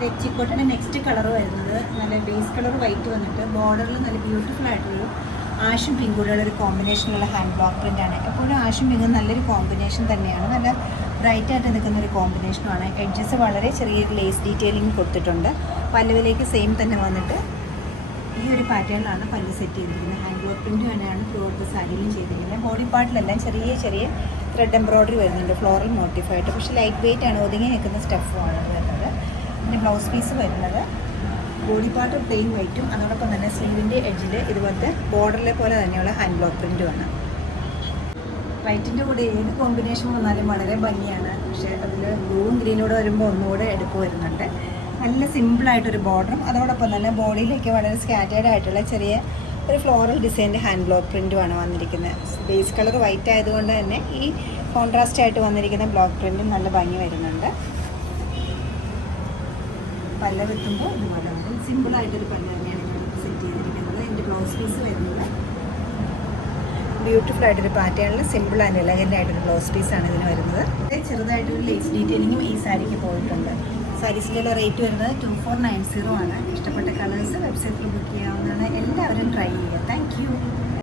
തെച്ചിക്കോട്ടിൻ്റെ next colour വരുന്നത് നല്ല base colour white വന്നിട്ട് ബോർഡറിൽ നല്ല ബ്യൂട്ടിഫുൾ ആയിട്ടുള്ളൊരു ആഷും പിങ്കും കൂടെയുള്ള ഒരു കോമ്പിനേഷനുള്ള ഹാൻഡ് ബ്ലോക്ക് പ്രിൻ്റാണ്. എപ്പോഴും ആഷും പിങ്കും നല്ലൊരു കോമ്പിനേഷൻ തന്നെയാണ്. നല്ല ബ്രൈറ്റ് ആയിട്ട് നിൽക്കുന്ന ഒരു കോമ്പിനേഷനുമാണ്. എഡ്ജസ് വളരെ ചെറിയൊരു ലേസ് ഡീറ്റെയിലിംഗ് കൊടുത്തിട്ടുണ്ട്. പല്ലുവിലേക്ക് സെയിം തന്നെ വന്നിട്ട് ഈ ഒരു പാറ്റേണിലാണ് പല്ല് സെറ്റ് ചെയ്തിരിക്കുന്നത്. ഹാൻഡ് ബ്ലോക്ക് പ്രിൻ്റ് തന്നെയാണ് ത്രൂ ഔട്ട് സാരിയിലും ചെയ്തിരിക്കുന്നത്. ബോഡി പാർട്ടിലെല്ലാം ചെറിയ ചെറിയ ത്രെഡ് എംബ്രോയ്ഡറി വരുന്നുണ്ട്, ഫ്ലോറൽ മോട്ടിഫായിട്ട്. പക്ഷേ ലൈറ്റ് വെയിറ്റ് ആണ്, ഒതുങ്ങി നിൽക്കുന്ന സ്റ്റഫുമാണ് വരുന്നത്. പിന്നെ ബ്ലൗസ് പീസ് വരുന്നത് ബോഡി പാർട്ട് പ്ലെയിൻ വൈറ്റും അതോടൊപ്പം തന്നെ സ്ലീവിൻ്റെ എഡ്ജിൽ ഇതുപോലത്തെ ബോർഡറിലെ പോലെ തന്നെയുള്ള ഹാൻഡ് ബ്ലോക്ക് പ്രിൻറ്റുമാണ്. വൈറ്റിൻ്റെ കൂടെ ഏത് കോമ്പിനേഷൻ വന്നാലും വളരെ ഭംഗിയാണ്. പക്ഷേ അതിൽ ബ്ലൂവും ഗ്രീനൂടെ വരുമ്പോൾ ഒന്നുകൂടെ എടുപ്പ് വരുന്നുണ്ട്. നല്ല സിമ്പിളായിട്ടൊരു ബോർഡറും അതോടൊപ്പം തന്നെ ബോഡിയിലേക്ക് വളരെ സ്കാറ്റേർഡ് ആയിട്ടുള്ള ചെറിയ ഒരു ഫ്ലോറൽ ഡിസൈൻ്റെ ഹാൻഡ് ബ്ലോക്ക് പ്രിൻറ്റുമാണ് വന്നിരിക്കുന്നത്. ബേസ് കളർ വൈറ്റ് ആയതുകൊണ്ട് തന്നെ ഈ കോൺട്രാസ്റ്റ് ആയിട്ട് വന്നിരിക്കുന്ന ബ്ലോക്ക് പ്രിൻറ്റും നല്ല ഭംഗി വരുന്നുണ്ട്. പല്ല വെട്ടുമ്പോൾ ഇതുപോലെ സിമ്പിളായിട്ടൊരു പല്ല തന്നെയാണ് ഞാൻ സെറ്റ് ചെയ്തിരിക്കുന്നത്. എൻ്റെ ബ്ലൗസ് പീസ് വരുന്നത് ബ്യൂട്ടിഫുൾ ആയിട്ടൊരു പാറ്റേണിൽ സിമ്പിൾ ആൻഡ് എലഗൻ്റ് ആയിട്ടൊരു ബ്ലൗസ് പീസാണ് ഇതിന് വരുന്നത്. ചെറുതായിട്ടൊരു ലേസ് ഡീറ്റെയിലിങ്ങും ഈ സാരിക്ക് പോയിട്ടുണ്ട്. സാരീസിൻ്റെ റേറ്റ് വരുന്നത് 2490 ആണ്. ഇഷ്ടപ്പെട്ട കളേഴ്സ് വെബ്സൈറ്റിൽ ബുക്ക് ചെയ്യാവുന്നതാണ്. എല്ലാവരും ട്രൈ ചെയ്യുക. താങ്ക്